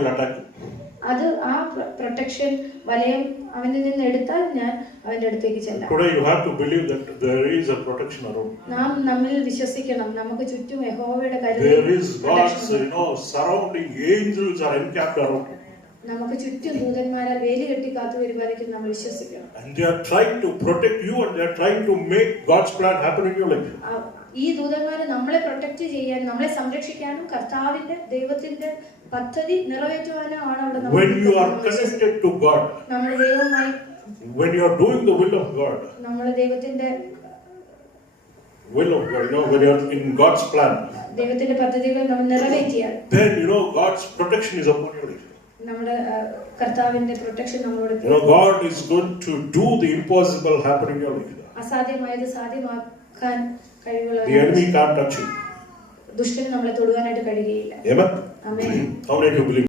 will attack you. അത് ആ protection വലയം അവനിൽ നിന്ന് എടുത്താൽ ഞാൻ അവന്റെ അടുത്തേക്ക് ചെല്ലാം. Today you have to believe that there is a protection around. നാം നമ്മിൽ വിശ്വസിക്കണം, നമുക്ക് ചുറ്റും യഹോവയുടെ കരുതൽ. There is God's, surrounding angels are encamped around. നമുക്ക് ചുറ്റും ദൂതന്മാരാൽ വേലി കെട്ടി കാത്തു പരിപാലിക്കും നമ്മൾ വിശ്വസിക്കണം. And they are trying to protect you and they are trying to make God's plan happen in your life. ഈ ദൂതന്മാരെ നമ്മളെ പ്രൊട്ടക്ട് ചെയ്യാൻ, നമ്മളെ സംരക്ഷിക്കാനും കർത്താവിന്റെ ദൈവത്തിന്റെ പദ്ധതി നിറവേറ്റുവാനാണ് അവിടെ. When you are connected to God, നമ്മൾ ദൈവമായി, when you are doing the will of God, നമ്മൾ ദൈവത്തിന്റെ will of God, when you are in God's plan, ദൈവത്തിന്റെ പദ്ധതികൾ നമ്മൾ നിറവേറ്റിയാൽ, then God's protection is upon your life. നമ്മുടെ കർത്താവിന്റെ പ്രൊട്ടക്ഷൻ നമ്മളോട്. God is going to do the impossible happen in your life. അസാധ്യമായത് സാധ്യമാക്കാൻ കഴിവുള്ള. The enemy can't touch you. ദുഷ്ടൻ നമ്മളെ തൊടുവാനായിട്ട് കഴിയുകയില്ല. Amen. Amen. How many of you believe?